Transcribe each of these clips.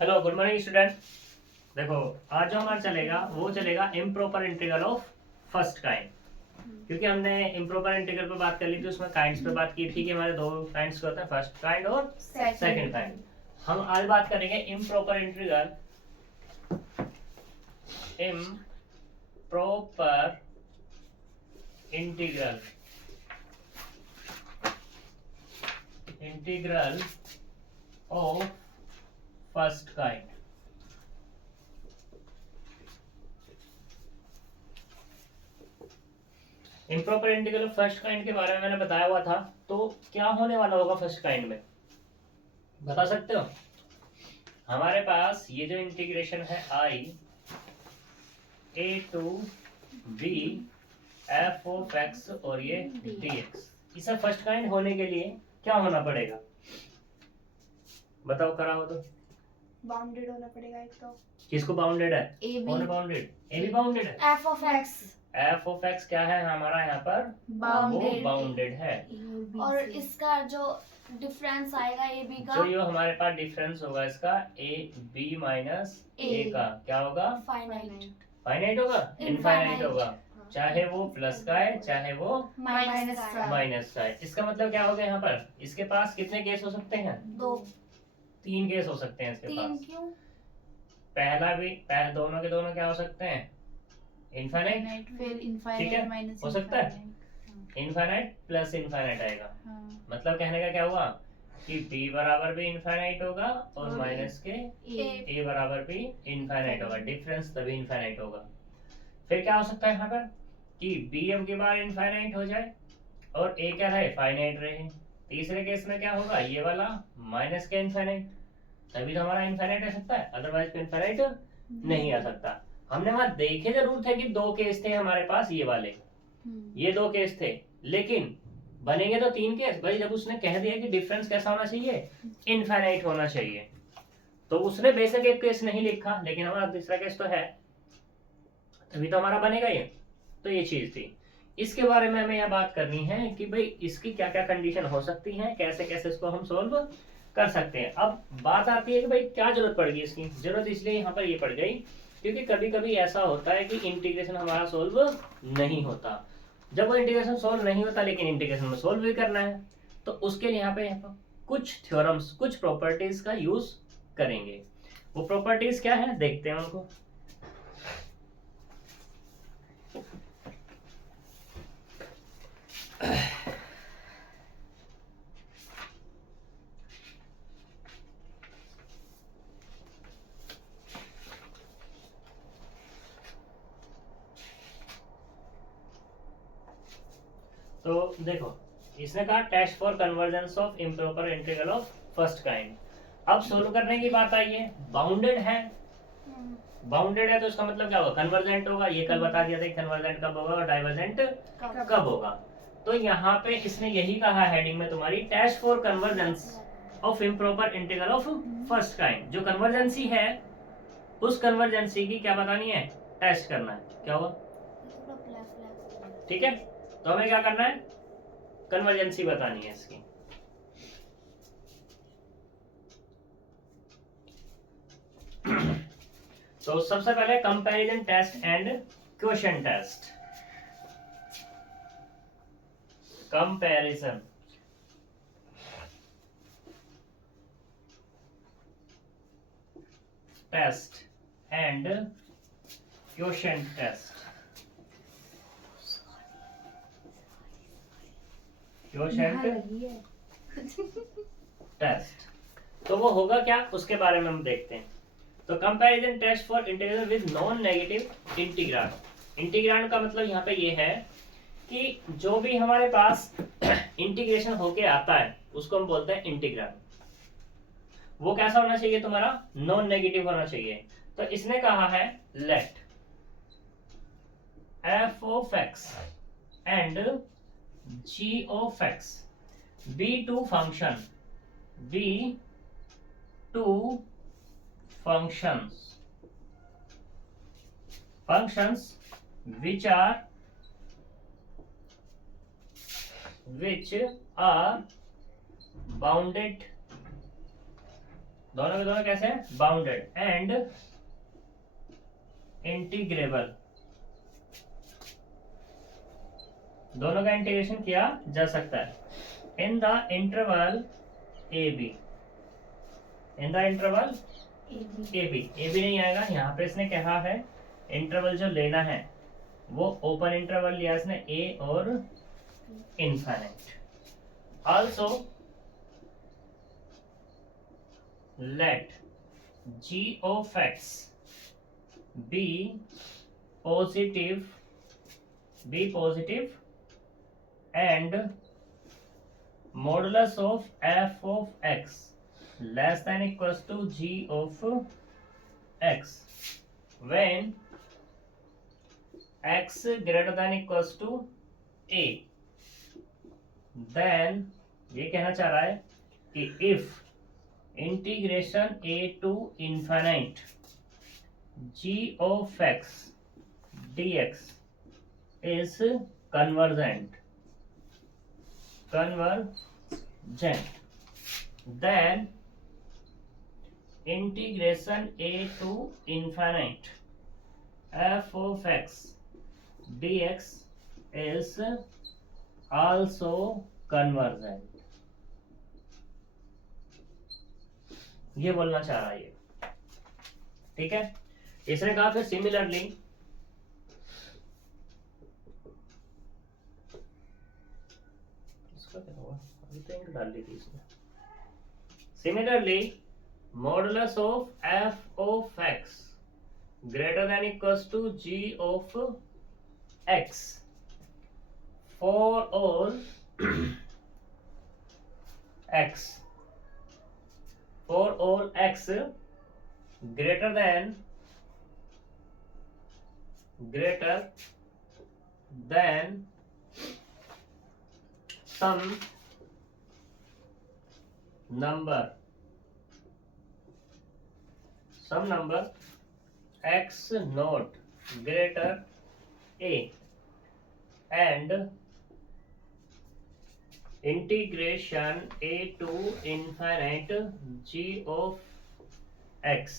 Hello good morning student. देखो आज जो हमारा चलेगा वो चलेगा improper integral of first kind. क्योंकि हमने इम्प्रॉपर इंटीग्रल पे बात कर ली थी, उसमें काइंड्स पे बात की थी कि हमारे दो काइंड्स होते हैं, फर्स्ट काइंड और सेकंड काइंड। हम आज बात करेंगे improper integral improper integral integral of first kind. Improper integral of first kind के बारे में मैंने बताया हुआ था, तो क्या होने वाला होगा फर्स्ट काइंड में बता सकते हो? हमारे पास ये जो इंटीग्रेशन है I a to b f of x और ये डी एक्स, इसे फर्स्ट काइंड होने के लिए क्या होना पड़ेगा बताओ, कराओ तो। बाउंडेड होना पड़ेगा एक तो। किसको बाउंडेड है? कौन है बाउंडेड? ए भी बाउंडेड है। F of x. F of x क्या है हमारा यहाँ पर? वो बाउंडेड है। और इसका जो डिफरेंस आएगा ए बी का, जो ये हमारे पास डिफरेंस होगा इसका ए बी माइनस ए का क्या होगा? फाइनाइट। फाइनाइट होगा, इनफाइनाइट होगा। चाहे वो प्लस का है चाहे वो माइनस का। माइनस का है। इसका मतलब क्या होगा यहाँ पर? इसके पास कितने केस हो सकते हैं? दो। 3 केस हो सकते हैं इसके तीन पास। क्यों? पहला भी दोनों के दोनों क्या हो सकते हैं? इनफाइनाइट। फिर ठीक है, इनफाइनाइट माइनस हो सकता है। इनफाइनाइट प्लस इनफाइनाइट आएगा। मतलब कहने का क्या हुआ कि b बराबर भी इनफाइनाइट होगा और माइनस के a बराबर भी इनफाइनाइट होगा, डिफरेंस तभी इनफाइनाइट होगा। फिर क्या हो सकता है यहाँ पर कि b अब की बार इनफाइनाइट हो जाए और a क्या रहे? फाइनाइट रहे। तीसरे केस में क्या होगा? ये वाला माइनस के इनफाइनाइट, तभी तो हमारा इनफाइनाइट आ सकता है, अदरवाइज इनफाइनाइट नहीं आ सकता। हमने वहां देखे जरूर थे कि 2 केस थे हमारे पास, ये वाले ये 2 केस थे, लेकिन बनेंगे तो 3 केस भाई। जब उसने कह दिया कि डिफरेंस कैसा होना चाहिए? इनफाइनाइट होना चाहिए, तो उसने बेसिक एक केस नहीं लिखा, लेकिन हमारा तीसरा केस तो है, तभी तो हमारा बनेगा ये। तो ये चीज थी, इसके बारे में हमें यह बात करनी है कि भाई इसकी क्या क्या कंडीशन हो सकती है, कैसे कैसे इसको हम सोल्व कर सकते हैं। अब बात आती है कि भाई क्या जरूरत पड़ गई इसकी। जरूरत इसलिए यहाँ पर ये पड़ गई क्योंकि कभी कभी ऐसा होता है कि इंटीग्रेशन हमारा सोल्व नहीं होता। जब वो इंटीग्रेशन सोल्व नहीं होता लेकिन इंटीग्रेशन में सोल्व भी करना है, तो उसके लिए यहाँ पे कुछ थ्योरम्स, कुछ प्रॉपर्टीज का यूज करेंगे। वो प्रॉपर्टीज क्या है देखते हैं उनको। तो देखो, इसने कहा test for convergence of improper integral of first kind. अब सोल्व करने की बात आई है, बाउंडेड है। बाउंडेड है तो इसका मतलब क्या होगा? कन्वर्जेंट होगा। ये कल बता दिया था कन्वर्जेंट कब होगा और डाइवर्जेंट कब होगा। तो यहाँ पे इसने यही कहा हेडिंग में तुम्हारी, test for convergence of improper integral of first kind. जो कन्वर्जेंसी है उस कन्वर्जेंसी की क्या बतानी है? टेस्ट करना है। क्या होगा? ठीक है, तो हमें क्या करना है? कन्वर्जेंसी बतानी है इसकी। तो सबसे पहले comparison test and question test. Comparison test and question test. Test तो वो होगा क्या, उसके बारे में हम देखते हैं। तो comparison test for integral with non negative integrand. Integrand का मतलब यहाँ पे ये है कि जो भी हमारे पास इंटीग्रेशन होके आता है उसको हम बोलते हैं इंटीग्रांड। वो कैसा होना चाहिए तुम्हारा? नॉन नेगेटिव होना चाहिए। तो इसने कहा है let f of x and g of x be two functions which are bounded दोनों के दोनों कैसे हैं, बाउंडेड एंड इंटीग्रेबल, दोनों का इंटीग्रेशन किया जा सकता है in the interval a b, in the interval a b नहीं आएगा यहाँ पे, इसने कहा है इंटरवल जो लेना है वो ओपन इंटरवल लिया इसने ए और infinite. Also let g of x be positive and modulus of f of x less than equals to g of x when x greater than equals to a, then ये कहना चाह रहा है कि if integration a to infinite g of x dx is convergent, then integration a to infinite f of x dx is also convergent। ये बोलना चाह रहा है ये, ठीक है। इसने कहा फिर सिमिलरली इसका क्या हुआ, अभी तो इंक डाल ली थी इसमें। Similarly modulus of f of x greater than equals to g of x for all x, for all x greater than some number x not greater a and integration a to infinite g of x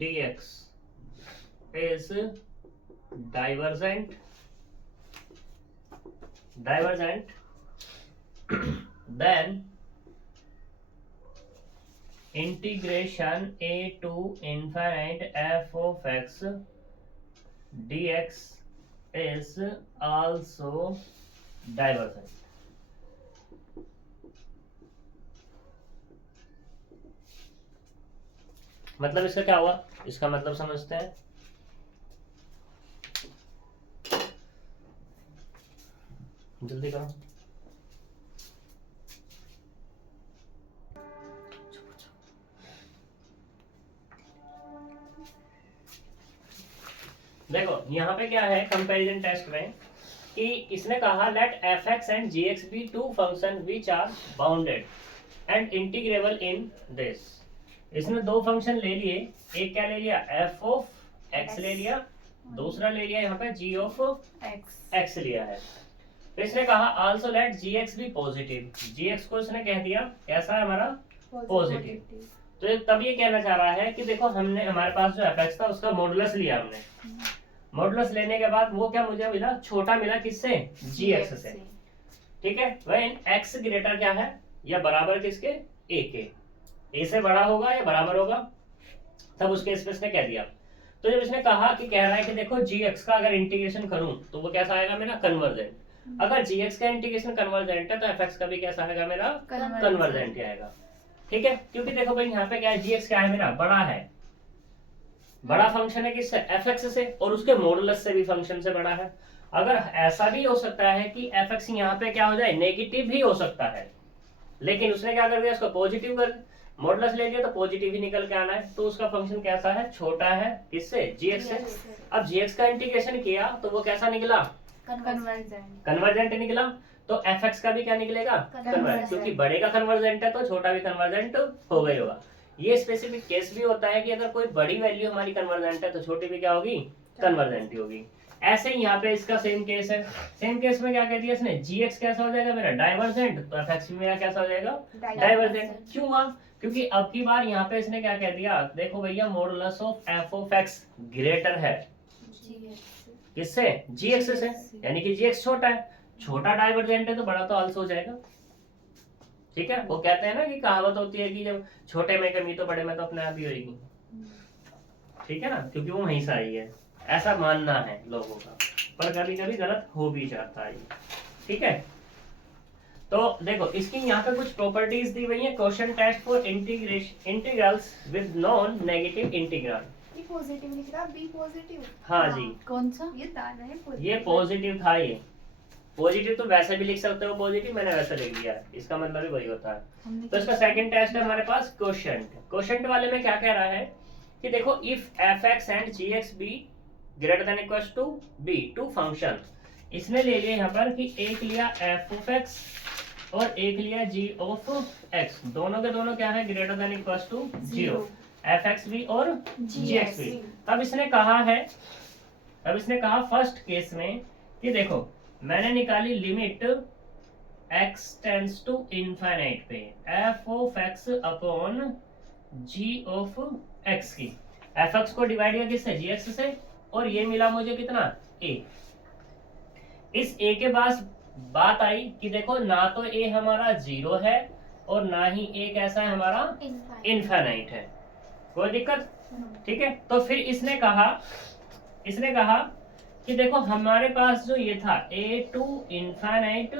dx is divergent then integration a to infinite f of x dx is also divergent। मतलब इसका क्या हुआ, इसका मतलब समझते हैं। जल्दी करो। देखो यहाँ पे क्या है कंपैरिजन टेस्ट में कि इसने कहा let f x and g x be two function which are bounded and integrable in this. इसने दो फंक्शन ले लिए, एक क्या ले लिया एफ ऑफ एक्स ले लिया, दूसरा ले लिया यहाँ पे जी ऑफ एक्स लिया है। तो इसने कहा आल्सो लेट जी एक्स बी पॉजिटिव, जी एक्स को इसने कह दिया कैसा है हमारा पॉजिटिव। तो तब ये कहना चाह रहा है कि देखो हमने हमारे पास जो एफ एक्स था उसका मॉडुलस लिया हमने, मॉडुलस लेने के बाद वो क्या मुझे मिला, छोटा मिला किससे, जी एक्स से, ठीक है। व्हेन एक्स ग्रेटर क्या है या बराबर किसके, ए के, ए से बड़ा होगा या बराबर होगा तब उस केस में इसने कह दिया। तो जब इसने कहा कि कह रहा है कि देखो जी एक्स का अगर इंटीग्रेशन करूं तो वो कैसा आएगा मेरा कन्वर्जेंट, अगर जी एक्स का इंटीग्रेशन कन्वर्जेंट है तो एफ एक्स का भी कैसा आएगा मेरा कन्वर्जेंट ही आएगा, ठीक है। क्योंकि देखो भाई यहाँ पे क्या है, जी एक्स क्या है मेरा बड़ा है, बड़ा फंक्शन है किससे, एफ एक्स से, और उसके मॉडुलस से भी फंक्शन से बड़ा है। अगर ऐसा भी हो सकता है कि एफ एक्स यहाँ पे क्या हो जाए नेगेटिव भी हो सकता है, लेकिन उसने क्या कर दिया इसको पॉजिटिव कर, मॉडुलस ले लिया तो पॉजिटिव ही निकल के आना है, तो उसका फंक्शन कैसा है, छोटा है किससे, जी एक्स से। अब जी एक्स का इंटीग्रेशन किया तो वो कैसा निकला, कन्वर्जेंट निकला। तो एफ एक्स का भी क्या निकलेगा, कन्वर्जेंट, क्योंकि बड़े का कन्वर्जेंट है तो छोटा भी कन्वर्जेंट हो गई होगा। ये स्पेसिफिक केस भी होता है कि अगर कोई बड़ी वैल्यू हमारी कन्वर्जेंट है तो छोटी भी क्या होगी, कन्वर्जेंट ही होगी। ऐसे ही यहाँ पे इसका सेम केस है, सेम केस में क्या कह दिया इसने, जी एक्स कैसा हो जाएगा मेरा डाइवर्जेंट, तो एफ एक्स भी मेरा कैसा हो जाएगा डाइवर्जेंट। क्यों हुआ, क्योंकि अब की बार यहाँ पे इसने क्या कह दिया, देखो भैया modulus of f of x greater है किससे, जी एक्स से, यानी कि जी एक्स छोटा है, छोटा डाइवर्जेंट है तो बड़ा तो आल्सो हो जाएगा। ठीक है, वो कहते हैं ना कि कहावत होती है कि जब छोटे में कमी तो बड़े में तो अपने आप ही होगी। ठीक है ना, क्योंकि वो वहीं से आई है, ऐसा मानना है लोगों का, पर कभी कभी गलत हो भी जाता है। ठीक है, तो देखो इसकी यहाँ पे कुछ प्रॉपर्टीज दी हुई है। Question test for integrals with non negative integral. ये पॉजिटिव लिख रहा, बी पॉजिटिव। हाँ जी, कौन सा? ये दाना है positive। ये पॉजिटिव था। ये पॉजिटिव तो वैसे भी लिख सकते हो पॉजिटिव, मैंने वैसे लिख दिया है, इसका मतलब भी वही होता है। तो इसका सेकंड टेस्ट है हमारे पास क्वोशंट। क्वोशंट वाले में क्या कह रहा है कि देखो if f x and g x be greater than equal to b, two function. इसने ले लिया यहाँ पर कि एक लिया एफ ऑफ एक्स और एक लिया जी ऑफ एक्स, दोनों के दोनों क्या है, greater than equal to 0, f x be और जी एक्स बी। तब इसने कहा फर्स्ट केस में कि देखो मैंने निकाली limit x tends to infinite पे f of x upon g of x की, fx को डिवाइड किया किससे, gx से, और ये मिला मुझे कितना, a। इस a के पास बात आई कि देखो ना तो a हमारा 0 है और ना ही a कैसा है हमारा, इनफाइनाइट है, कोई दिक्कत। ठीक है, तो फिर इसने कहा कि देखो हमारे पास जो ये था a to infinite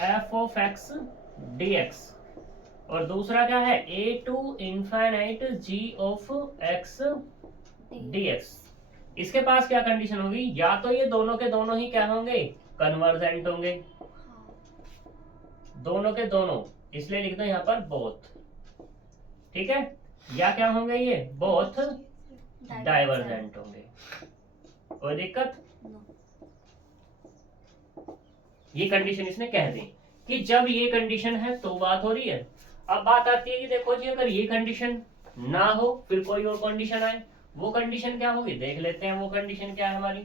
f of x dx, और दूसरा क्या है a to infinite g of x dx। इसके पास क्या कंडीशन होगी, या तो ये दोनों के दोनों ही क्या होंगे, कन्वर्जेंट होंगे, दोनों के दोनों, इसलिए लिख दो यहाँ पर बोथ। ठीक है, या क्या होंगे ये, बोथ डाइवर्जेंट होंगे, कोई दिक्कत। ये कंडीशन इसने कह दी कि जब ये कंडीशन है तो बात हो रही है। अब बात आती है कि देखो जी अगर ये कंडीशन ना हो फिर कोई और कंडीशन आए, वो कंडीशन क्या होगी देख लेते हैं। वो कंडीशन क्या है हमारी,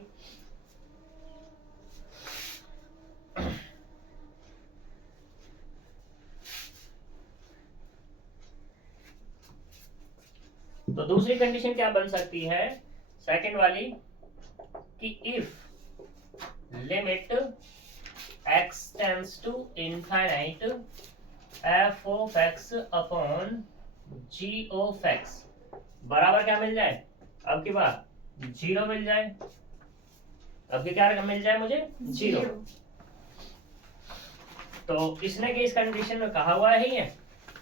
तो दूसरी कंडीशन क्या बन सकती है, सेकंड वाली, कि if limit x tends to infinite f of x upon g of x बराबर क्या मिल जाए, अब की बार 0 मिल जाए। अब की क्या मिल जाए मुझे, 0। तो इसने कि इस कंडीशन में कहा हुआ ही है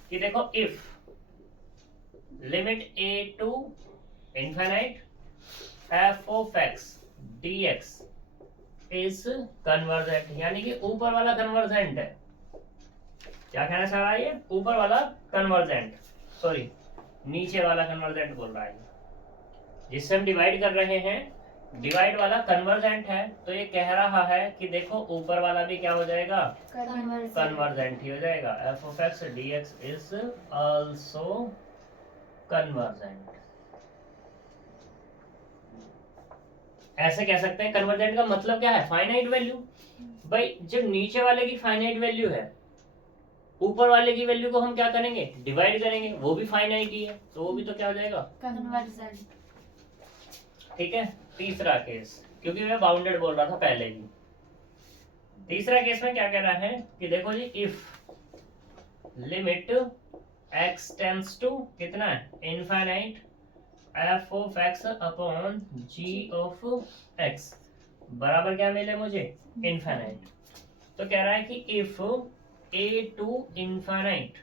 कि देखो if limit a to infinite f of x dx is convergent, यानी कि ऊपर वाला कन्वर्जेंट है। क्या कहना चाह रहा है ये, ऊपर वाला कन्वर्जेंट, सॉरी नीचे वाला कन्वर्जेंट बोल रहा है, जिससे हम डिवाइड कर रहे हैं, डिवाइड वाला कन्वर्जेंट है। तो ये कह रहा है कि देखो ऊपर वाला भी क्या हो जाएगा, कन्वर्जेंट ही हो जाएगा। f of x dx is also convergent. ऐसे कह सकते हैं, कन्वर्जेंट का मतलब क्या है, फाइनाइट वैल्यू। भाई जब नीचे वाले की फाइनाइट वैल्यू है, ऊपर वाले की वैल्यू को हम क्या करेंगे, डिवाइड करेंगे, वो भी फाइनाइट ही है, तो वो भी तो क्या हो जाएगा, कन्वर्जेंट। ठीक है। तीसरा केस, क्योंकि मैं बाउंडेड बोल रहा था पहले ही, तीसरा केस में क्या कह रहा है कि देखो जी if limit x tends to कितना है, infinite f of x upon g of x बराबर क्या मिले मुझे, इनफाइनाइट। तो कह रहा है कि if a to infinite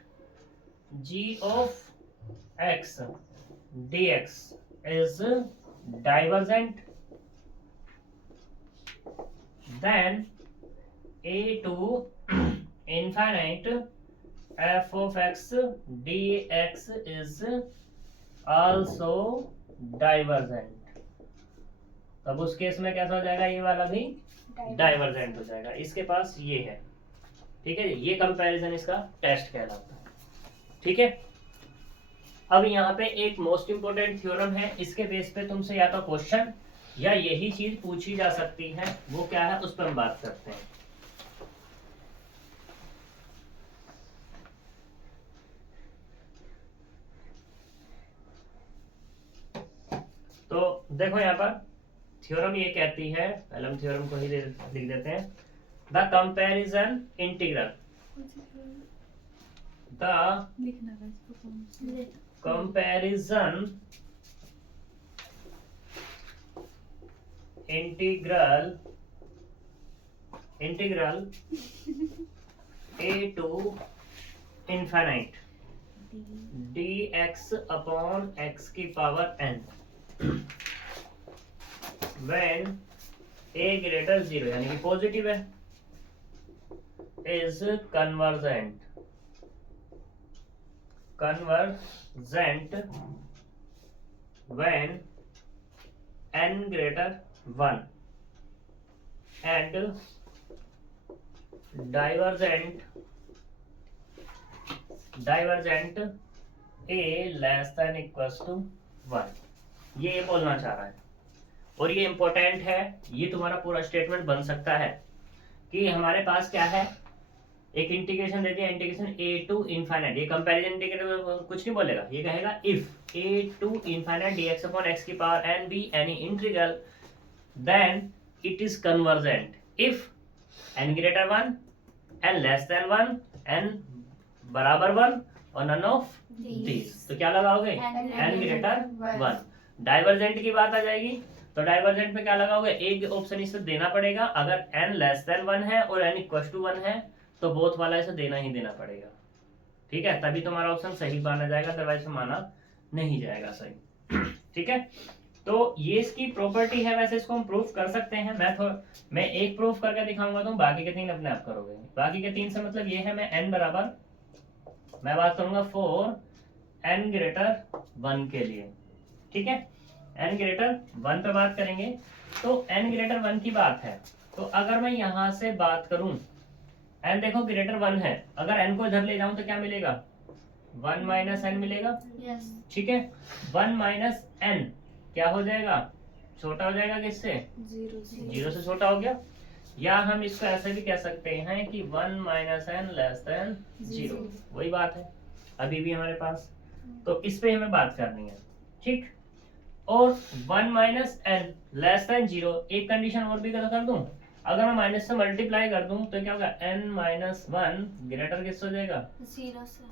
g of x dx is divergent, then a to infinite f of x dx is also divergent। तब उस केस में कैसा हो जाएगा, ये वाला भी डाइवर्जेंट हो जाएगा। इसके पास ये है, ठीक है, ये कंपैरिजन इसका टेस्ट कहलाता है। ठीक है, अब यहाँ पे एक मोस्ट इंपोर्टेंट थ्योरम है, इसके बेस पे तुमसे या तो क्वेश्चन या यही चीज पूछी जा सकती है, वो क्या है उस पर हम बात करते हैं। देखो यहाँ पर थ्योरम ये कहती है, पहले हम थ्योरम को ही लिख देते हैं। The comparison integral, the comparison integral a to infinite dx upon x की power n when a greater 0 यानी कि पॉजिटिव है is convergent when n greater 1 and divergent a less than equals to 1। ये बोलना चाह रहा है और ये इंपॉर्टेंट है, ये तुम्हारा पूरा स्टेटमेंट बन सकता है कि हमारे पास क्या है, एक इंटीग्रेशन दे दिया, इंटीग्रेशन a टू इनफाइनाइट, ये कंपैरिजन इंटीग्रेशन कुछ नहीं बोलेगा, ये कहेगा if a to infinite dx upon x की power n be any integral then it is convergent if n greater 1 n less than 1 n बराबर 1 और नन ऑफ दिस। तो क्या लगाओगे, n ग्रेटर 1। डाइवर्जेंट की बात आ जाएगी तो डाइवर्जेंट में क्या लगाओगे, एक ऑप्शन इसे देना पड़ेगा, अगर n लेस देन 1 है और n इक्वल टू 1 है तो बोथ वाला इसे देना ही देना पड़ेगा। ठीक है, तभी तुम्हारा ऑप्शन सही माना जाएगा, अदरवाइज माना नहीं जाएगा सही। ठीक है, तो ये इसकी प्रॉपर्टी है, वैसे इसको हम प्रूफ कर सकते हैं। मैं एक प्रूफ करके दिखाऊंगा, तो बाकी के 3 अपने आप करोगे। बाकी के 3 से मतलब ये है, मैं n बराबर, मैं बात करूंगा फॉर n ग्रेटर 1 के लिए। ठीक है, n ग्रेटर 1 पे बात करेंगे, तो n ग्रेटर 1 की बात है, तो अगर मैं यहां से बात करूं, n देखो ग्रेटर 1 है, अगर n को इधर ले जाऊं तो क्या मिलेगा, 1 माइनस n मिलेगा। यस, ठीक है, 1 माइनस n क्या हो जाएगा, छोटा हो जाएगा किससे, 0 से छोटा हो गया। या हम इसको ऐसे भी कह सकते हैं कि 1 माइनस n लेस देन 0, वही बात है अभी भी हमारे पास, तो इस पे हमें बात करनी है। ठीक, और 1 माइनस n लेस देन 0, एक कंडीशन और भी कर दूं, अगर मैं माइनस से मल्टीप्लाई कर दूं तो क्या होगा, n माइनस 1 ग्रेटर किससे हो जाएगा, 0 से।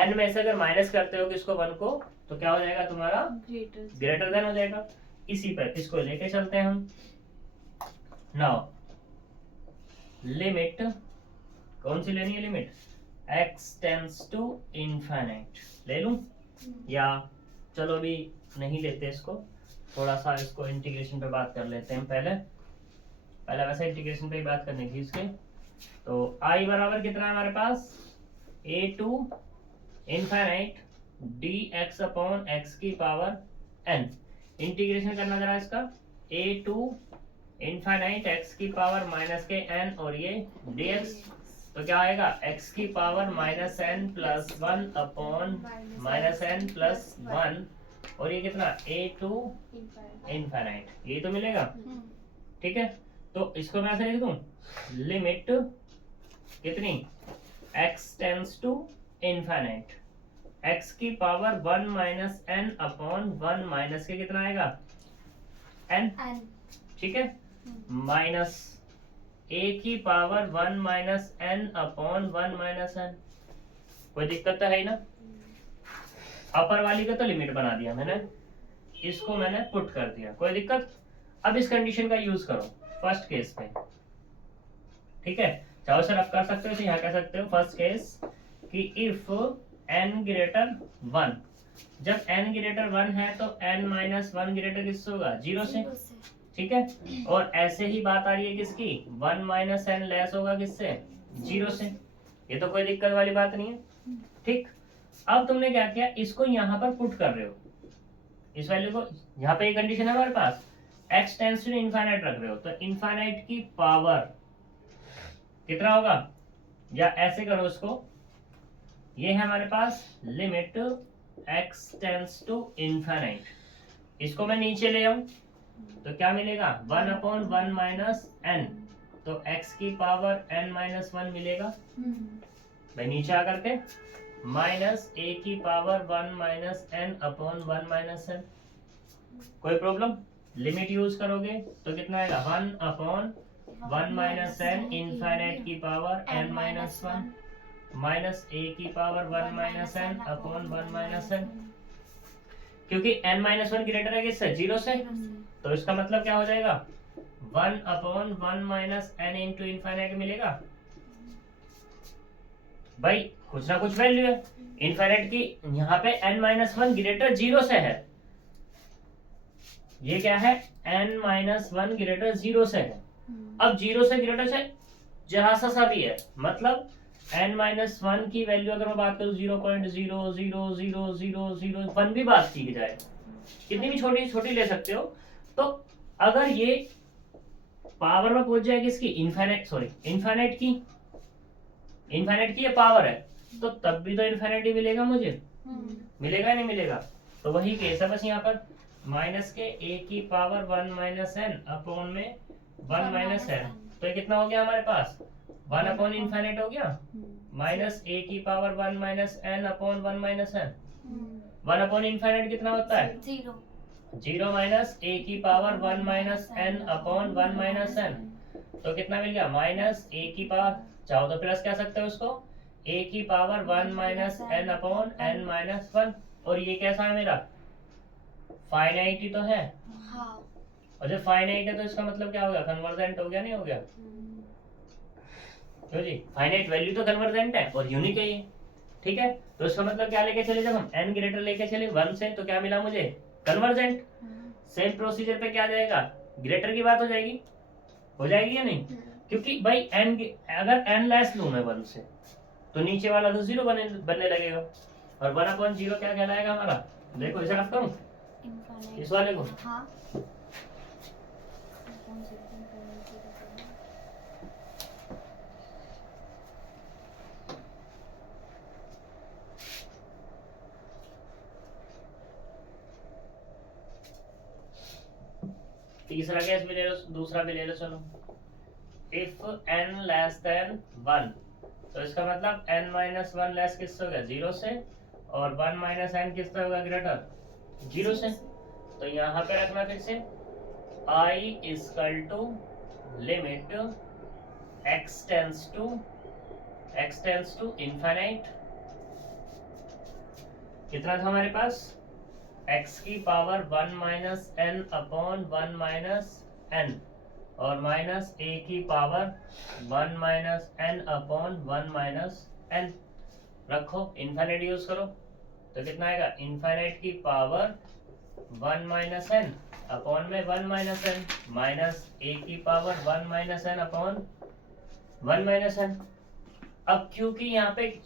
n में से अगर माइनस करते हो किसको, 1 को, तो क्या हो जाएगा तुम्हारा, ग्रेटर देन हो जाएगा। इसी पर इसको लेके चलते हैं हम। नाउ लिमिट कौन सी लेनी है, limit x tends to infinite ले लूं, या चलो अभी नहीं लेते इसको, थोड़ा सा इसको इंटीग्रेशन पे बात कर लेते हैं। पहले वैसे इंटीग्रेशन पे ही बात करनी थी इसके। तो i बराबर कितना है हमारे पास, a to infinite dx upon x की पावर n। इंटीग्रेशन करना जरा इसका, a टू इनफाइनाइट x की पावर माइनस के n और ये dx, तो क्या आएगा, x की power minus n plus 1 upon minus n plus 1, और ये कितना, a टू इनफाइनाइट, ये तो मिलेगा। ठीक है, तो इसको मैं ऐसे लिख दूं, लिमिट कितनी, x tends to infinite, x की power 1 minus n upon 1 minus के कितना आएगा, n। ठीक है, माइनस a की power 1 minus n upon 1 minus n, कोई दिक्कत तो है ही ना। अपर वाली का तो लिमिट बना दिया मैंने, इसको मैंने पुट कर दिया, कोई दिक्कत। अब इस कंडीशन का यूज करो फर्स्ट केस पे। ठीक है, चाहो सर आप कर सकते हो, तो यहाँ कह सकते हो फर्स्ट केस कि इफ n ग्रेटर 1, जब n ग्रेटर 1 है तो n माइनस 1 ग्रेटर किससे होगा, 0 से। ठीक है, और ऐसे ही बात आ रही है किसकी, 1 माइनस n लेस होगा किससे, 0 से। ये तो कोई दिक्कत वाली बात नहीं है। ठीक, अब तुमने क्या किया, इसको यहाँ पर पुट कर रहे हो, इस वैल्यू को, यहाँ पे एक कंडीशन है हमारे पास, x टेंड्स टू इनफाइनाइट रख रहे हो, तो इनफाइनाइट की पावर कितना होगा, या ऐसे करो इसको, ये है हमारे पास limit x tends to infinite, इसको मैं नीचे ले आऊं तो क्या मिलेगा, 1 अपॉन 1 माइनस n, तो x की पावर n माइनस 1 मिलेगा भाई, नीचे आकर के माइनस a की power 1 minus n upon 1 minus n। कोई प्रॉब्लम, लिमिट यूज करोगे तो कितना आएगा 1/1 माइनस एन इनफाइनाइट की power n minus 1 minus a की power 1 minus n upon 1 minus N, क्योंकि n माइनस 1 ग्रेटर है किससे, 0 से, तो इसका मतलब क्या हो जाएगा 1/1 माइनस एन इंटू इनफाइनाइट मिलेगा। भाई कुछ ना कुछ वैल्यू है इनफाइनाइट की, यहाँ पे n माइनस 1 ग्रेटर 0 से है, ये क्या है n माइनस 1 ग्रेटर 0 से है। अब 0 से ग्रेटर से जरा सा भी है, मतलब n माइनस 1 की वैल्यू अगर मैं बात करूं 0.0000001 भी बात की जाए, कितनी भी छोटी छोटी ले सकते हो, तो अगर ये पावर में पहुंच जाएगी इसकी इनफाइनाइट की ये पावर है, तो तब भी तो इनफाइनाइट ही मिलेगा मुझे, मिलेगा या नहीं मिलेगा। तो वही केस है बस यहाँ पर माइनस के a की पावर 1 माइनस एन अपॉन में 1 माइनस एन, तो ये कितना हो गया हमारे पास 1 अपॉन इनफाइनाइट हो गया, माइनस a की power 1 minus n upon 1 minus n. 1 upon infinite कितना होता है 0 माइनस a की power 1 minus n upon 1 minus n, तो कितना मिल गया माइनस a की पावर, चाहो तो प्लस कह सकते हो उसको, a की power 1 minus n upon n minus 1, और ये कैसा है मेरा फाइनाइट ही तो है, और जब फाइनाइट है तो इसका मतलब क्या हो गया कन्वर्जेंट हो गया, नहीं हो गया, क्यों जी फाइनाइट वैल्यू तो कन्वर्जेंट है और यूनिक है ये, ठीक है। तो इसका मतलब क्या लेके चले, जब हम n ग्रेटर लेके चले 1 से, तो क्या मिला मुझे कन्वर्जेंट। सेम प्रोसीजर पे क्या जाएगा, ग्रेटर की बात हो जाएगी या नहीं, क्योंकि भाई n अगर n लेस लूं मैं 1 से, तो नीचे वाला तो 0 बनने लगेगा, और 1/0 क्या कहलाएगा हमारा, देखो इसे रफ करूं इस वाले को, तीसरा केस भी ले लो, दूसरा भी ले लो, चलो इफ n लेस देन 1, तो इसका मतलब n माइनस 1 लेस किससे होगा 0 से, और 1 माइनस n किससे होगा ग्रेटर 0 से। तो यहाँ पे रखना फिर से I equal to limit x tends to infinite, कितना था हमारे पास x की power 1 minus n upon 1 minus n, और माइनस a की power 1 minus n upon 1 minus n, रखो इनफाइनाइट यूज करो, तो कितना आएगा इनफाइनाइट की पावर 1 माइनस एन अपॉन में 1 माइनस एन, माइनस a की power 1 minus n upon 1 minus n. अब क्योंकि यहाँ पे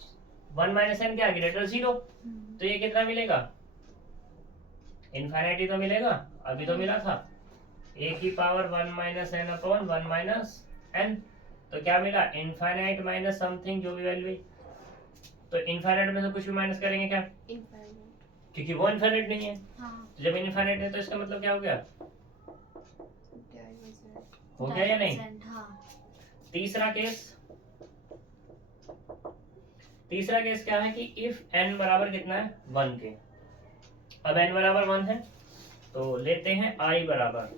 1 माइनस एन क्या ग्रेटर 0, तो ये कितना मिलेगा इनफाइनाइट ही तो मिलेगा, अभी तो मिला था a की power 1 minus n upon 1 minus n, तो क्या मिला इनफाइनाइट माइनस समथिंग जो भी वैल्यू, तो इनफाइनाइट में से कुछ भी माइनस करेंगे क्या, क्योंकि वो इनफाइनाइट नहीं है, तो जब इनफाइनाइट है तो इसका मतलब क्या हो गया या नहीं। तीसरा केस क्या है कि इफ n बराबर कितना है 1 के, अब n बराबर 1 है तो लेते हैं I बराबर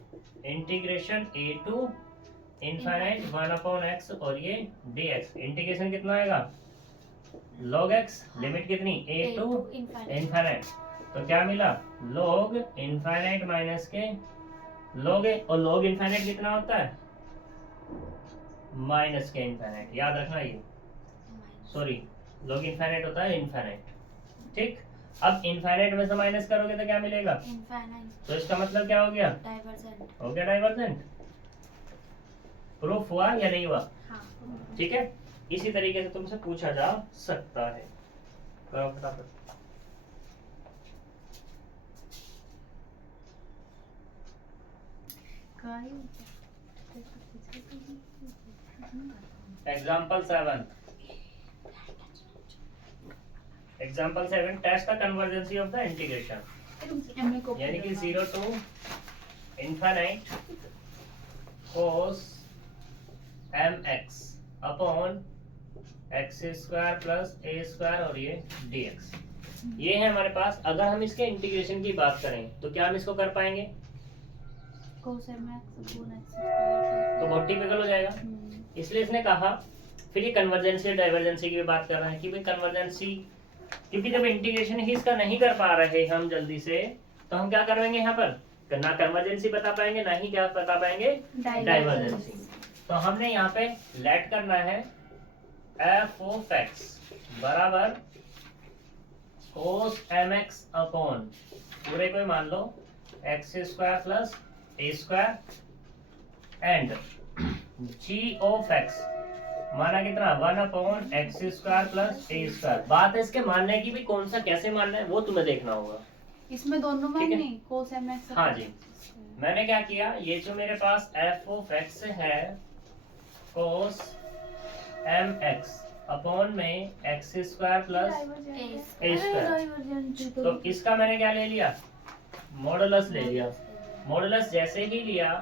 integration a to infinite 1 upon x, और ये dx, इंटीग्रेशन कितना आएगा log x, लिमिट कितनी a टू इनफाइनाइट, तो क्या मिला log इनफाइनाइट माइनस के log a, और log इनफाइनाइट कितना होता है माइनस के इनफाइनाइट, याद रखना ये, सॉरी log इनफाइनाइट होता है इनफाइनाइट, ठीक। अब इनफाइनाइट में से माइनस करोगे तो क्या मिलेगा तो इसका मतलब क्या हो गया डाइवर्जेंट। प्रूफ हुआ या नहीं हुआ, ठीक है। इसी तरीके से तुमसे पूछा जा सकता है, करो फटाफट। Example 7 test the convergency of the integration, यानी कि 0 to infinite cos mx upon x square plus a square और ये dx, ये है हमारे पास। अगर हम इसके इंटीग्रेशन की बात करें तो क्या हम इसको कर पाएंगे, cos mx upon x square। तो बहुत टिपिकल हो जाएगा। इसलिए इसने कहा, फिर ये कन्वर्जेंसी और डाइवर्जेंसी की भी बात कर रहे हैं कि भाई कन्वर्जेंसी, क्योंकि जब इंटीग्रेशन ही इसका नहीं कर पा रहे हम जल्दी से, तो हम क्या करेंगे यहाँ पर, ना कन्वर्जेंसी बता पाएंगे ना ही क्या बता पाएंगे, डाइवर्जेंसी। तो हमने यहाँ पे लेट करना है एफ ऑफ एक्स बराबर cos mx अपॉन पूरे को मान लो x square plus a square and g of x माना कितना 1 upon x square plus a square. बात है इसके मानने की भी, कौन सा कैसे मानना है वो तुम्हें देखना होगा। इसमें दोनों ठीक है? मानने cos mx। हाँ जी, मैंने क्या किया, ये जो मेरे पास f ऑफ x है cos mx अपॉन में x square plus a square, तो इसका मैंने क्या ले लिया, मॉडुलस ले लिया। मॉडुलस जैसे ही लिया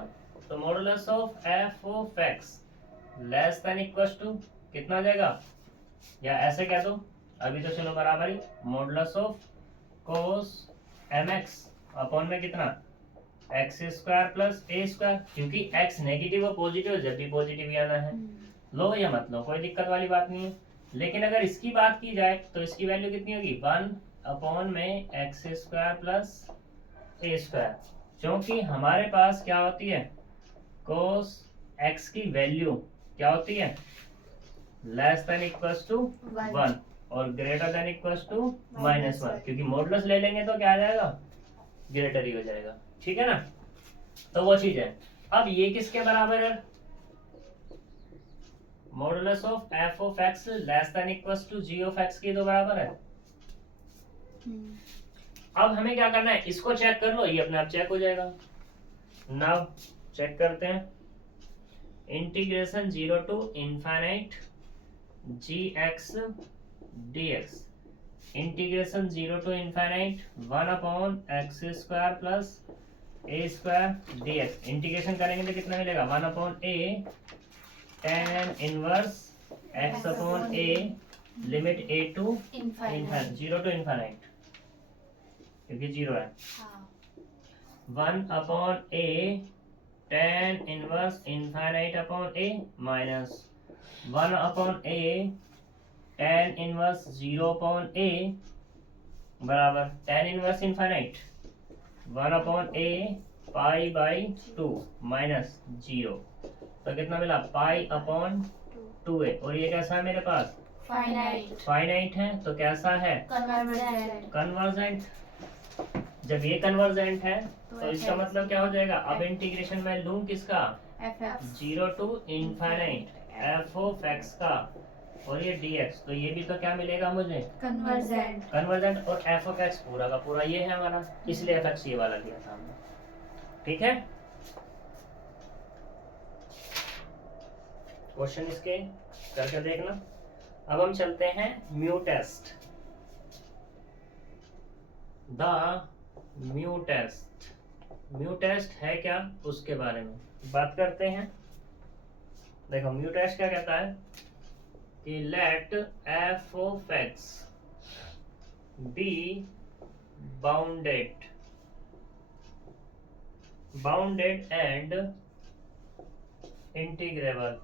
तो modulus of f of x less than equals to कितना आ जाएगा, या ऐसे कह दो अभी तो चलो बराबर ही, modulus of cos mx upon में कितना x square plus a square, क्योंकि x नेगेटिव और पॉजिटिव जब भी पॉजिटिव ही आना है, लो या मत लो कोई दिक्कत वाली बात नहीं है। लेकिन अगर इसकी बात की जाए तो इसकी वैल्यू कितनी होगी, 1 अपॉन में x square plus a square, क्योंकि हमारे पास क्या होती है cos x की वैल्यू क्या होती है, लेस देन इक्वल्स टू 1 और ग्रेटर देन इक्वल्स टू -1, क्योंकि मॉडुलस ले लेंगे तो क्या आ जाएगा, ग्रेटर ही हो जाएगा। ठीक है ना, तो वो चीज है। अब ये किसके बराबर है, modulus of f of x less than equals to g of x के तो बराबर है। अब हमें क्या करना है, इसको चेक कर लो, ये अपने आप चेक हो जाएगा। नाउ चेक करते हैं, integration 0 to infinite gx dx, integration 0 to infinite 1 upon x square plus a square dx, integration करेंगे तो कितना मिलेगा, 1 upon a tan inverse x upon a limit a to infinite 0 to infinite, क्योंकि 0 है, 1 upon a tan inverse infinite upon a minus 1 upon a tan inverse 0 upon a बराबर tan inverse infinite 1 upon a pi by 2 minus 0, तो कितना मिला pi upon 2a, और ये कैसा है मेरे पास, फाइनाइट है, तो कैसा है, कन्वर्जेंट। जब ये कन्वर्जेंट है तो इसका मतलब क्या हो जाएगा, अब इंटीग्रेशन में लूं किसका, 0 to infinite f of x का और ये dx, तो ये भी तो क्या मिलेगा मुझे, कन्वर्जेंट, और f ऑफ x पूरा का पूरा ये है हमारा, इसलिए f ये वाला लिया था हमने। ठीक है, क्वेश्चन इसके करके देखना। अब हम चलते हैं mu test, the mu test. Mu test है क्या, उसके बारे में बात करते हैं। देखो म्यू टेस्ट क्या कहता है कि let f of x be bounded and integrable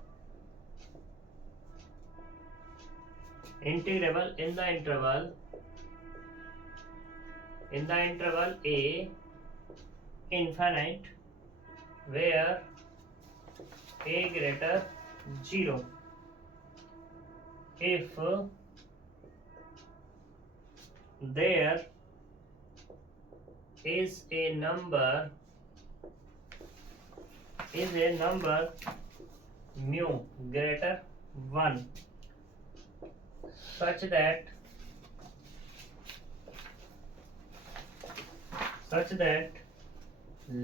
in the interval a infinite where a greater 0 if there is a number mu greater 1 such that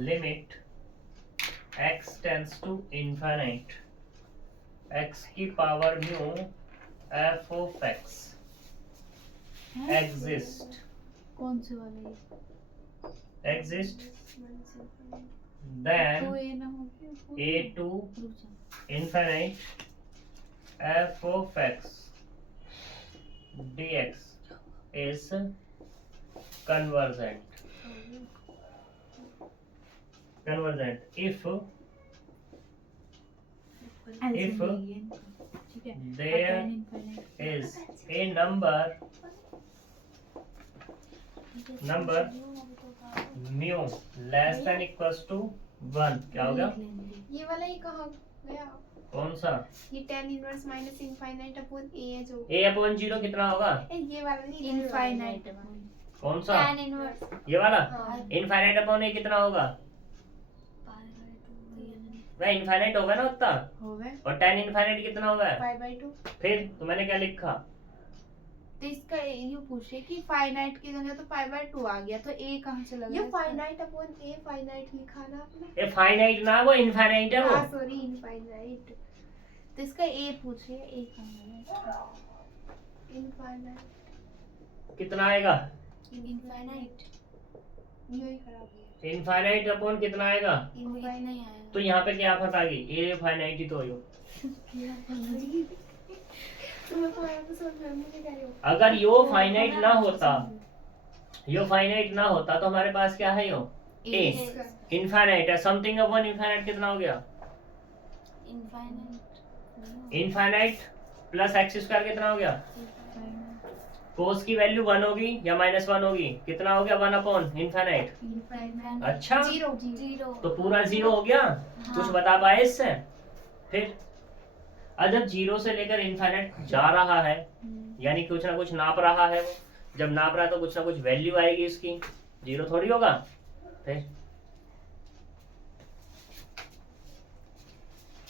limit x tends to infinite x की power mu f of x exist कौन से वाले, exist then तो ये ना हो गया, a to infinite f of x dx is convergent। convergent if If ठीक है there is a number mu less than equals to 1, क्या हो गया? ये वाला ही कहाँ गया? कौन सा? ये tan inverse minus infinite upon a है जो a अपॉन 0 कितना होगा? ये वाला नहीं इनफाइनाइट कौन सा? tan इनवर्स ये वाला? हाँ इनफाइनाइट अपॉन a कितना होगा? वह इनफाइनाइट होगा ना उतना, हो गए। और tan इनफाइनाइट कितना होगा? π/2। फिर तो मैंने क्या लिखा? तो इसका ये पूछे कि फाइनाइट की जगह तो π/2 आ गया, तो a कहाँ चला गया? ये फाइनाइट अपॉन a फाइनाइट लिखा ना आपने? ये फाइनाइट ना, वो इनफाइनाइट है हाँ वो। Sorry infinite. तो इसका a पूछे, a कहाँ गया? इनफाइनाइट कितना आएगा? इनफाइनाइट यही खराब है। इनफाइनाइट अपॉन कितना आएगा? इनफाइनाइट नहीं आएगा तो यहाँ पे क्या फंसा गई? a फाइनाइट ही तो हो। तुम्हें तो आया तो समझ में मुझे कह रही हो। अगर यो फाइनाइट ना होता, यो फाइनाइट ना होता तो हमारे पास क्या है? यो a इनफाइनाइट है। समथिंग अपॉन इनफाइनाइट कितना हो गया? Infinite infinite plus x square कितना हो गया? कोस की वैल्यू 1 होगी या -1 होगी? कितना हो गया? 1 अपॉन इनफाइनाइट। अच्छा, जीरो तो पूरा 0 हो गया। कुछ बता पाए इससे? फिर अब जब 0 से लेकर इनफाइनाइट जा रहा है, यानी कुछ ना कुछ नाप रहा है वो, जब नाप रहा है तो कुछ ना कुछ वैल्यू आएगी इसकी, 0 थोड़ी होगा। फिर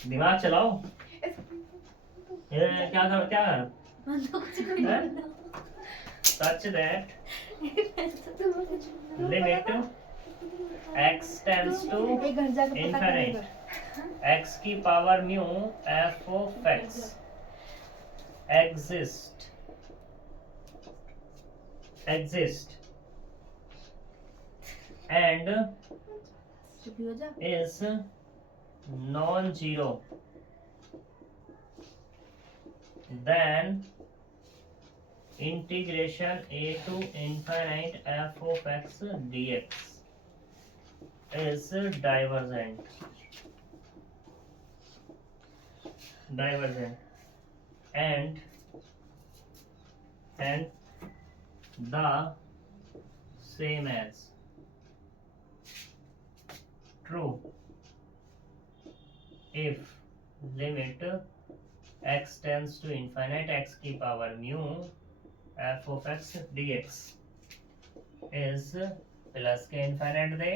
दिमाग चलाओ। ये क्या कर such that limit x tends to infinite x की power mu f of x exist and is non-zero, then integration a to infinite f of x dx is divergent and the same as true if limit x tends to infinite x की power mu f of x dx is plus के infinite दे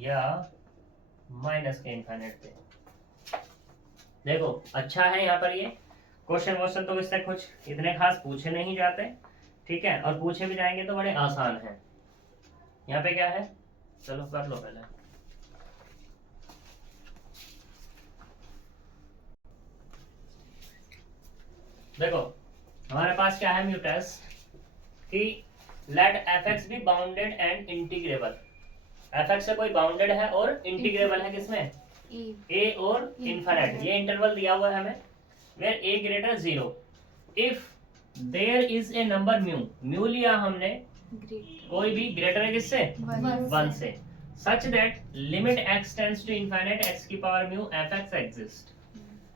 या minus k infinite दे। देखो अच्छा है यहाँ पर ये question तो इससे कुछ इतने खास पूछे नहीं जाते, ठीक है, और पूछे भी जाएंगे तो बड़े आसान है। यहाँ पे क्या है? चलो कर लो पहले। देखो हमारे पास क्या है म्यूटेस कि let fx be bounded and integrable. fx से कोई बाउंडेड है और इंटीग्रेबल है किसमें? a और इनफाइनाइट। ये इंटरवल दिया हुआ है हमें where a greater 0 if there is a number mu लिया हमने, कोई भी ग्रेटर है किससे? 1 से, such that limit x tends to infinite x की पावर म्यू fx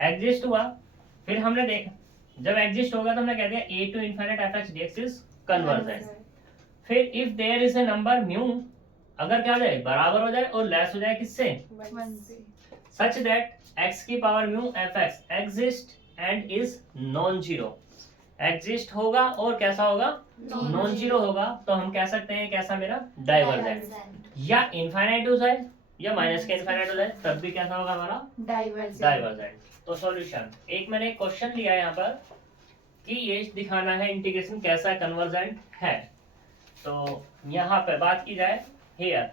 एग्जिस्ट हुआ। फिर हमने देखा जब एग्जिस्ट होगा तो हमने कह दिया a to infinite fx dx is convergent. फिर if there is a number mu, अगर क्या हो जाए? बराबर हो जाए और लेस हो जाए किससे? सच दैट x की power mu fx exist and is non zero. Exist होगा और कैसा होगा? नॉन जीरो होगा। तो हम कह सकते हैं कैसा मेरा? डाइवर्जेंट। या इनफाइनाइट हो जाए या माइनस के इनफाइनाइट हो जाए तब भी कैसा होगा हमारा? डाइवर्जेंट। तो सॉल्यूशन, एक मैंने क्वेश्चन लिया यहाँ पर कि ये दिखाना है इंटीग्रेशन कैसा कन्वर्जेंट है। तो यहाँ पे बात की जाए हियर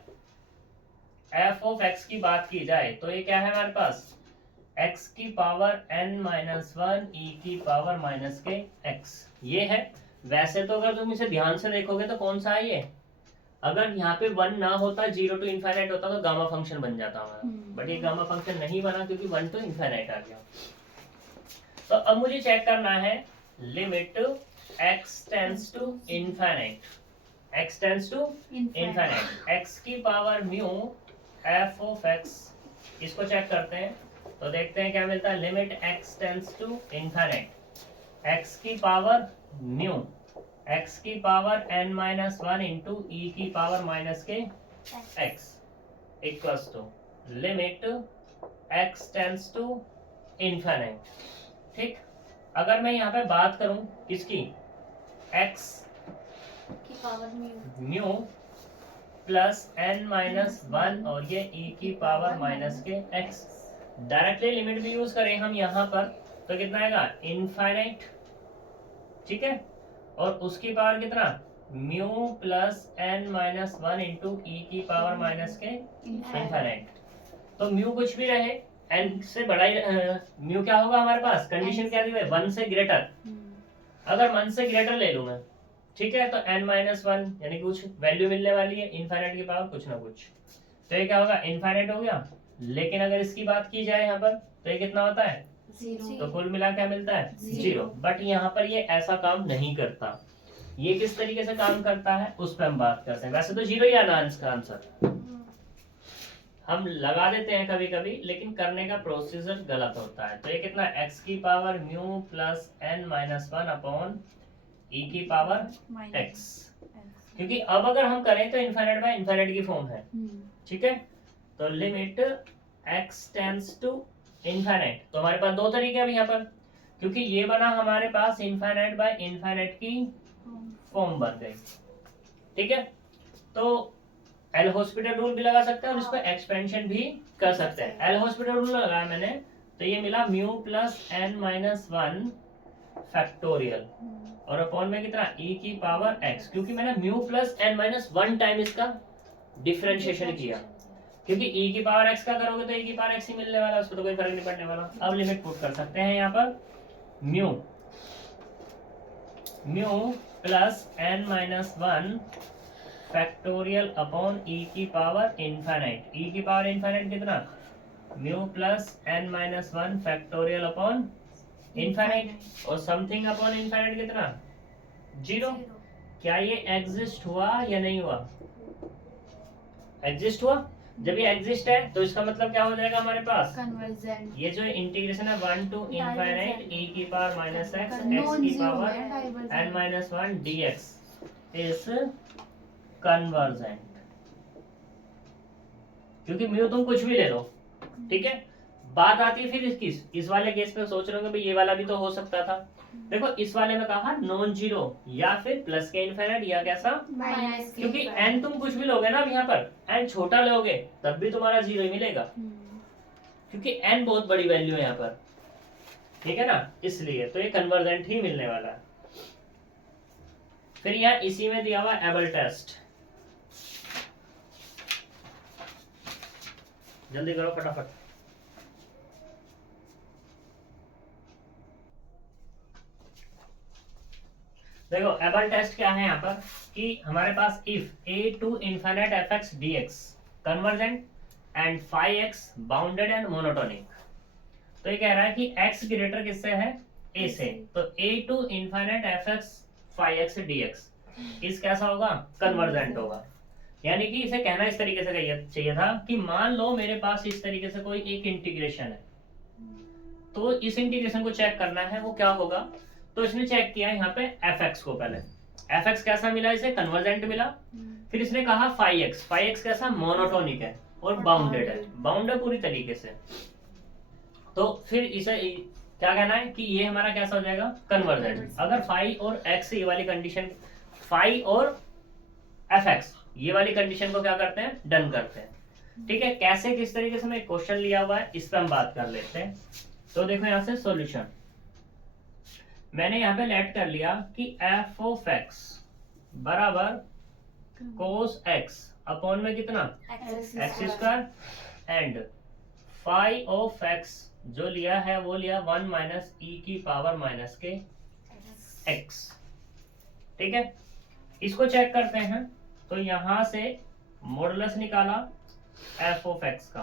f ऑफ x की बात की जाए तो ये क्या है हमारे पास? x की पावर n-1 e की पावर माइनस के x ये है। वैसे तो अगर तुम इसे ध्यान से देखोगे तो कौन सा है ये? अगर यहाँ पे 1 ना होता, 0 टू इनफाइनाइट होता तो गामा फंक्शन बन जाता हमारा, बट ये गामा फंक्शन नहीं बना क्योंकि 1 टू इनफाइनाइट आ गया। तो अब मुझे चेक करना है limit x tends to infinite, x tends to infinite x की power mu f of x, इसको चेक करते हैं तो देखते हैं क्या मिलता है। Limit x tends to infinite, x की पावर म्यू, एक्स की power n minus one into e की power minus k x equals to limit x tends to infinite. ठीक, अगर मैं यहाँ पे बात करूं किसकी, x की power mu mu plus n minus one और ये e की पावर माइनस के x, डायरेक्टली लिमिट भी यूज करें हम यहाँ पर तो कितना आएगा इनफाइनाइट। ठीक है, और उसकी पावर कितना mu plus n minus one into e की पावर माइनस के इनफाइनाइट। तो म्यू कुछ भी रहे, n से बड़ा ही म्यू क्या होगा हमारे पास, कंडीशन क्या दी हुई है 1 से ग्रेटर। अगर 1 से ग्रेटर ले लूं मैं, ठीक है, तो n माइनस वन यानी कुछ वैल्यू मिलने वाली है इनफाइनाइट की पावर कुछ ना कुछ, तो ये क्या होगा इनफाइनाइट हो गया। लेकिन अगर इसकी बात की जाए यहाँ पर तो ये कितना होता है, तो कुल मिला क्या मिलता है, जीरो। बट यहाँ पर ये ऐसा काम नहीं करता, ये किस तरीके से काम करता है उस पर हम बात करते हैं। वैसे तो जीरो ही आना इसका आंसर, हम लगा देते हैं कभी कभी, लेकिन करने का प्रोसीजर गलत होता है। तो ये कितना x की power mu plus n minus one upon e की पावर x, क्योंकि अब अगर हम करें तो इनफाइनाइट बाय इनफाइनाइट की फॉर्म है। ठीक है, तो limit x tends to infinite, तो हमारे पास दो तरीके हैं यहाँ पर, क्योंकि ये बना हमारे पास इनफाइनाइट बाय इनफाइनाइट की फॉर्म बन गई। ठीक है, तो एल हॉस्पिटल रूल भी लगा सकते हैं और इस पर एक्सपेंशन भी कर सकते हैं। एल हॉस्पिटल रूल लगाया मैंने तो ये मिला mu plus n minus one factorial और अपॉन में कितना e की पावर x, क्योंकि मैंने mu plus n minus one time इसका डिफरेंशिएशन किया, क्योंकि e की पावर x का करोगे तो e की पावर x ही मिलने वाला, उसको तो कोई फर्क नहीं पड़ने वाला। अब लिमिट पुट कर सकते हैं यहाँ पर mu plus n minus one factorial upon e की पावर इनफाइनाइट, e की पावर इनफाइनाइट कितना mu plus n minus one factorial upon infinite, और समथिंग अपॉन इनफाइनाइट कितना जीरो। क्या ये एग्जिस्ट हुआ या नहीं हुआ, एग्जिस्ट हुआ। जब ये एग्जिस्ट है तो इसका मतलब क्या हो जाएगा हमारे पास, कन्वर्जेंट, ये जो इंटीग्रेशन है 1 टू इनफाइनाइट e की पावर माइनस x x की power n minus one dx is convergent, क्योंकि म्यू तुम कुछ भी ले लो। ठीक है, बात आती है फिर इसकी, इस वाले केस में सोच रहे हो भाई ये वाला भी तो हो सकता था। देखो इस वाले में कहा नॉन जीरो या फिर प्लस के इनफाइनाइट या कैसा माइनस, क्योंकि n तुम कुछ भी लोगे ना, अब यहाँ पर n छोटा लोगे तब भी तुम्हारा जीरो ही मिलेगा, क्योंकि n बहुत बड़ी वैल्यू है यहाँ पर। ठीक है ना, इसलिए तो ये कन्वर्जेंट ही मिलने वाला है। फिर यहाँ इसी में दिया हुआ एबल टेस्ट, जल्दी करो फटाफट। देखो एबल टेस्ट क्या है यहाँ पर कि हमारे पास if a to infinite fx dx convergent and phi x bounded and monotonic, तो ये कह रहा है कि x ग्रेटर किससे है, a से, तो a to infinite fx phi x dx इस कैसा होगा, कन्वर्जेंट होगा। यानी कि इसे कहना इस तरीके से चाहिए था कि मान लो मेरे पास इस तरीके से कोई एक इंटीग्रेशन है, तो इस इंटीग्रेशन को चेक करना है वो क्या होगा। तो इसने चेक किया यहाँ पे fx को, पहले fx कैसा मिला, इसे कन्वर्जेंट मिला। फिर इसने कहा फाई x कैसा, मोनोटोनिक है और बाउंडेड है, बाउंड है पूरी तरीके से। तो फिर इसे क्या कहना है कि ये हमारा कैसा हो जाएगा, कन्वर्जेंट। अगर फाई और x ये वाली कंडीशन, फाई और fx ये वाली कंडीशन को क्या करते हैं, डन करते हैं। ठीक है, कैसे किस तरीके से मैं क्वेश्चन लिया हुआ है इस पर हम बात कर लेते हैं। तो देखो यहाँ से सॉल्यूशन मैंने यहाँ पे लेट कर लिया कि f ऑफ x बराबर cos x अपॉन में कितना x square and phi of x जो लिया है वो लिया 1 माइनस ई की पावर माइनस के x। ठीक है, इसको चेक करते हैं। तो यहां से मॉडुलस निकाला f ऑफ x का,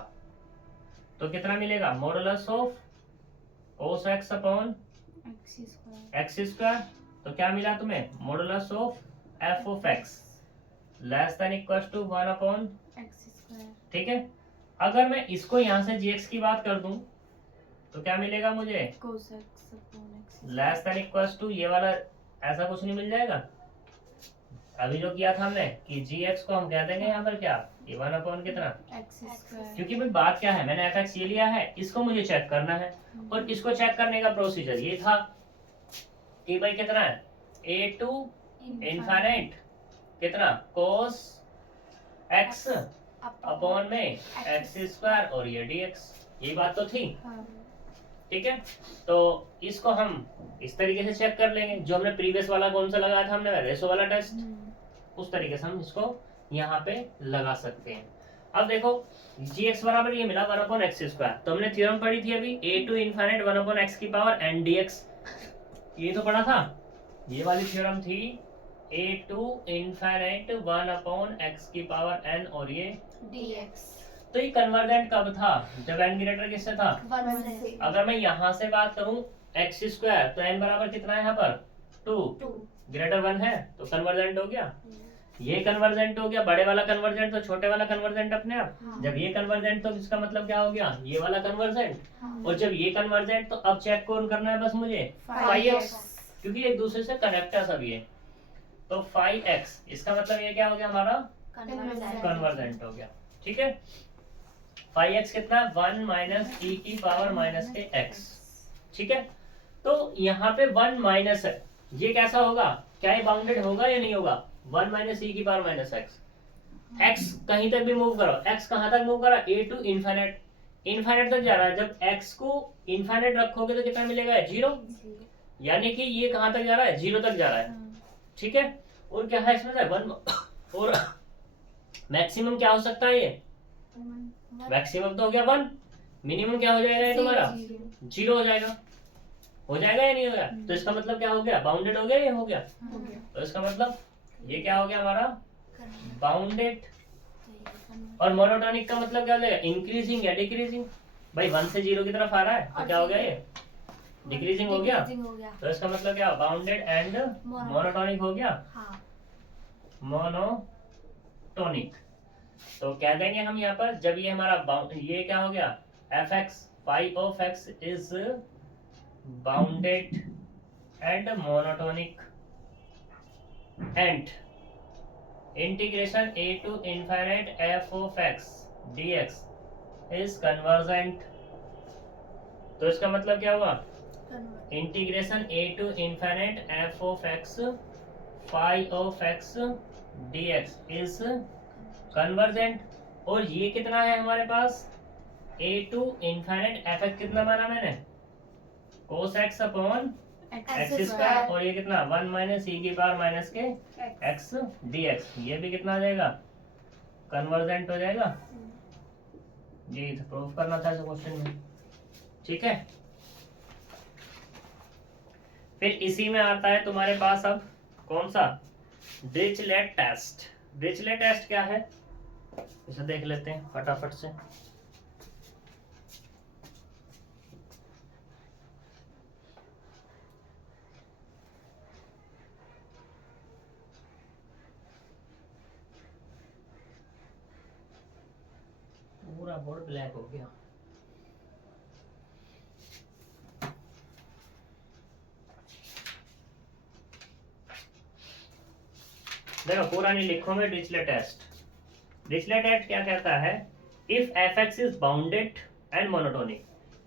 तो कितना मिलेगा, modulus of cos x upon x square, तो क्या मिला तुम्हें, modulus of f of x less than equal to 1 upon x square. ठीक है, अगर मैं इसको यहाँ से gx की बात कर दूं तो क्या मिलेगा मुझे, cos x upon x less than equals to ये वाला ऐसा कुछ नहीं मिल जाएगा। अभी जो किया था हमने कि gx को हम कह देंगे यहाँ पर क्या, ये 1 अपॉन कितना, x स्क्वायर। क्योंकि भाई बात क्या है, मैंने fx ये लिया है, इसको मुझे चेक करना है और इसको चेक करने का प्रोसीजर ये था कि भाई कितना है, a टू इनफाइनाइट कितना cos x अपॉन में x स्क्वायर और ये dx, ये बात तो थी। हाँ। ठीक है, तो इसको हम इस तरीके से चेक कर लेंगे, जो हमने प्रीवियस वाला कौन सा लगाया था हमने, रेशो वाला टेस्ट, उस तरीके से हम इसको यहाँ पे लगा सकते हैं। अब देखो gx बराबर ये मिला 1 अपॉन एक्स स्क्वायर, तो हमने थ्योरम पढ़ी थी अभी a to infinite 1 upon x की पावर n dx, ये तो पढ़ा था, ये वाली थ्योरम थी a to infinite 1 upon x की पावर n और ये dx तो ये कन्वर्जेंट कब था, जब n ग्रेटर किससे था, 1 से अगर मैं यहाँ से बात करूं एक्स स्क्वायर तो n बराबर कितना है यहाँ पर 2 2 ग्रेटर 1 है तो कन्वर्जेंट हो गया, ये कन्वर्जेंट हो गया, बड़े वाला कन्वर्जेंट तो छोटे वाला कन्वर्जेंट अपने आप, जब ये कन्वर्जेंट तो इसका मतलब क्या हो गया, ये वाला कन्वर्जेंट, और जब ये कन्वर्जेंट तो अब चेक कौन करना है बस मुझे 5x, क्योंकि एक दूसरे से कनेक्ट है सब ये, तो 5x इसका मतलब ये क्या हो गया हमारा कन्वर्जेंट हो गया। ठीक है, 5x कितना 1 माइनस e की पावर माइनस के x। ठीक है, तो यहाँ पे 1 माइनस है, ये कैसा होगा, क्या ये बाउंडेड होगा या नहीं होगा, 1 माइनस e की पावर माइनस x, x कहीं तक भी मूव करो, x कहाँ तक मूव करा, a टू इनफाइनाइट, इनफाइनाइट तक जा रहा है, जब x को इनफाइनाइट रखोगे तो कितना मिलेगा 0, यानी कि ये कहाँ तक जा रहा है 0 तक जा रहा है। ठीक है, और क्या है इसमें से 1 और मैक्सिमम क्या हो सकता है, ये मैक्सिमम तो हो गया 1, मिनिमम क्या हो जाएगा ये तुम्हारा 0 हो जाएगा, हो जाएगा या नहीं होगा, तो इसका मतलब क्या हो गया, बाउंडेड हो गया या हो गया, तो इसका मतलब ये क्या हो गया हमारा बाउंडेड, और मोनोटोनिक का मतलब क्या हो जाएगा, इंक्रीजिंग या डिक्रीजिंग, भाई 1 से 0 की तरफ आ रहा है तो क्या हो गया ये डिक्रीजिंग हो गया, तो इसका मतलब क्या बाउंडेड एंड मोनोटोनिक हो गया, मोनोटोनिक, तो कह देंगे हम यहाँ पर जब ये हमारा ये क्या हो गया fx phi of x is bounded and monotonic and integration a to infinite f of x dx is convergent, तो इसका मतलब क्या हुआ, integration a to infinite f of x phi of x dx is convergent, और ये कितना है हमारे पास a टू इनफाइनाइट fx कितना माना मैंने cos x upon x square, और ये कितना 1 माइनस e की पावर माइनस के x dx, ये भी कितना आ जाएगा कन्वर्जेंट हो जाएगा, ये प्रूव करना था इस क्वेश्चन में। ठीक है, फिर इसी में आता है तुम्हारे पास अब कौन सा, डिरिचलेट टेस्ट। डिरिचलेट टेस्ट क्या है इसे देख लेते हैं फटाफट से। पूरा बोर्ड ब्लैक हो गया, देखो पूरा नहीं लिखो मैं, डिरिचलेट टेस्ट। डिरिचलेट टेस्ट क्या कहता है, if fx is bounded and monotonic,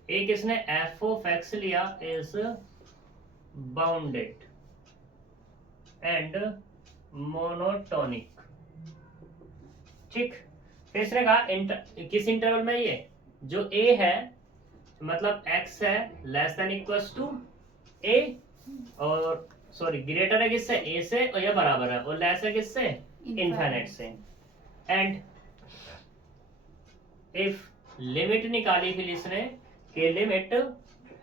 एक इसने f of x लिया इज बाउंडेड एंड मोनोटोनिक। ठीक, फिर इसने कहा किस इंटरवल में, ये जो a है मतलब x है less than equals to a, और सॉरी ग्रेटर है किससे a से, और यह बराबर है, और लेस है किससे इनफाइनाइट से, एंड इफ लिमिट निकाली फिर इसने कि limit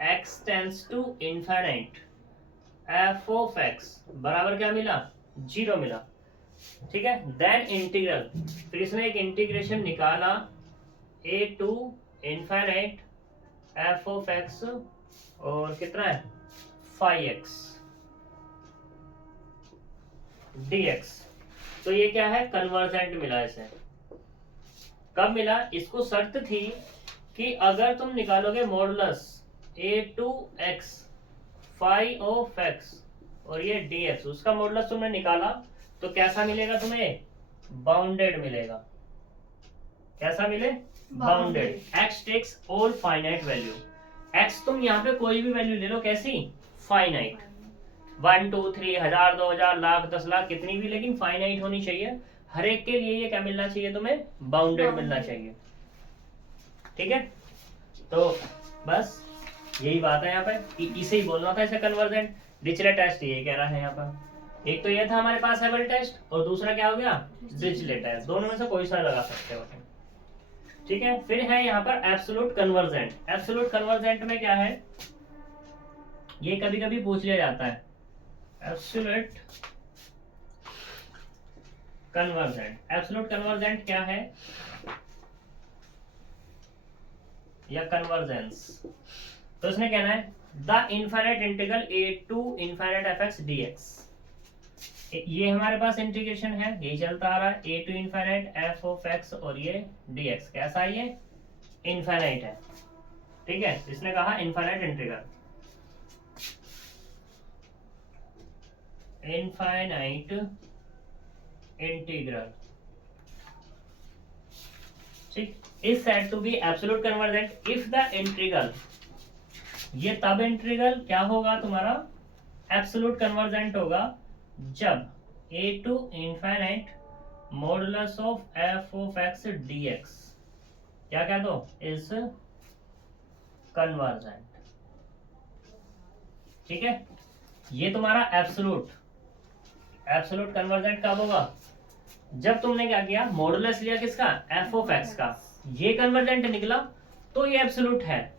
x tends to infinite f of x बराबर क्या मिला 0 मिला। ठीक है, देन इंटीग्रल, फिर इसने एक इंटीग्रेशन निकाला a to infinite f of x और कितना है 5x dx, तो ये क्या है कन्वर्जेंट मिला इसे। कब मिला? इसको शर्त थी कि अगर तुम निकालोगे modulus a2x phi of x और ये dx, उसका मॉडुलस तुमने निकाला तो कैसा मिलेगा तुम्हें? बाउंडेड मिलेगा। कैसा मिले? Bounded. x takes all finite value. x तुम यहाँ पे कोई भी वैल्यू ले लो, कैसी? फाइनाइट। 1 2 3 1000 2000 लाख 10 लाख कितनी भी, लेकिन फाइनाइट होनी चाहिए। हर एक के लिए ये क्या मिलना चाहिए तुम्हें? बाउंडेड मिलना चाहिए। ठीक है, तो बस यही बात है यहाँ पे, इसे ही बोलना था, इसे कन्वर्जेंट। डिरिचलेट टेस्ट ये कह रहा है यहाँ पर। एक तो ये था हमारे पास हेबल टेस्ट, और दूसरा क्या हो गया? Dirichlet test. दोनों में से कोई सा लगा सकते हो। ठीक है, फिर है यहाँ पर एब्सोल्यूट कन्वर्जेंट। एब्सोल्यूट कन्वर्जेंट में क्या है, ये कभी कभी पूछ लिया जाता है। एब्सोल्यूट कन्वर्जेंट, एब्सोल्यूट कन्वर्जेंट क्या है, या कन्वर्जेंस, तो इसने कहना है the infinite integral a to infinite fx dx। ये हमारे पास इंटीग्रेशन है, यही चलता आ रहा है, a to infinite f of x और ये dx कैसा है? ये इनफाइनाइट है। ठीक है, इसने कहा इनफाइनाइट इंटीग्रल, इनफाइनाइट इंटीग्रल, ठीक, is said to be absolute convergent if the integral, ये तब इंटीग्रल क्या होगा तुम्हारा? एब्सोल्यूट कन्वर्जेंट होगा जब a to infinite modulus of f of x dx क्या कह दो? Is convergent. ठीक है, ये तुम्हारा एब्सोल्यूट कन्वर्जेंट कब होगा? जब तुमने क्या किया? मॉडुलस लिया किसका? f ऑफ x का, ये कन्वर्जेंट निकला तो ये एब्सोल्यूट है,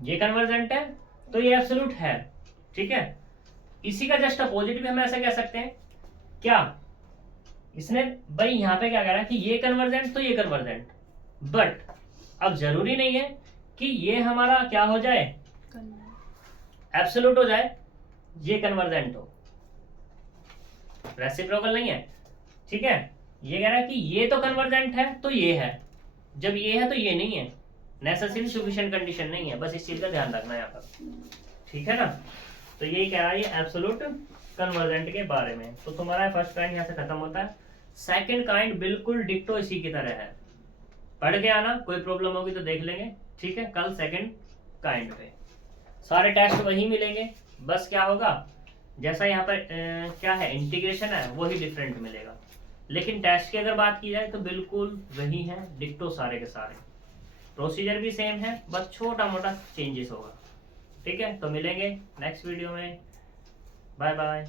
ये कन्वर्जेंट है तो ये एब्सोल्यूट है। ठीक है, इसी का जस्ट अपोजिट भी हम ऐसे कह सकते हैं। क्या? इसने भाई यहाँ पे क्या कह रहा है कि ये कन्वर्जेंट तो ये कन्वर्जेंट, बट अब जरूरी नहीं है कि ये हमारा क्या हो जाए? एब्सोल्यूट हो जाए, ये कन्वर्जेंट हो, रेसिप्रोकल नहीं है। ठीक है, ये कह रहा है कि ये तो कन्वर्जेंट है तो ये है, जब ये है तो ये नहीं है, नेसेसरी सफिशिएंट कंडीशन नहीं है। बस इस चीज का ध्यान रखना है यहाँ पर। ठीक है ना, तो यही कह रहा है ये एब्सोल्यूट कन्वर्जेंट के बारे में। तो तुम्हारा फर्स्ट काइंड यहाँ से खत्म होता है। सेकंड काइंड बिल्कुल डिक्टो इसी की तरह है, पढ़ के आना, कोई प्रॉब्लम होगी तो देख लेंगे। ठीक है, कल सेकंड काइंड पे सारे टेस्ट वही मिलेंगे, बस क्या होगा, जैसा यहाँ पर क्या है इंटीग्रेशन है वही डिफरेंट मिलेगा, लेकिन टेस्ट की अगर बात की जाए तो बिल्कुल वही है, डिक्टो सारे के सारे, प्रोसीजर भी सेम है, बस छोटा मोटा चेंजेस होगा। ठीक है, तो मिलेंगे नेक्स्ट वीडियो में, बाय बाय।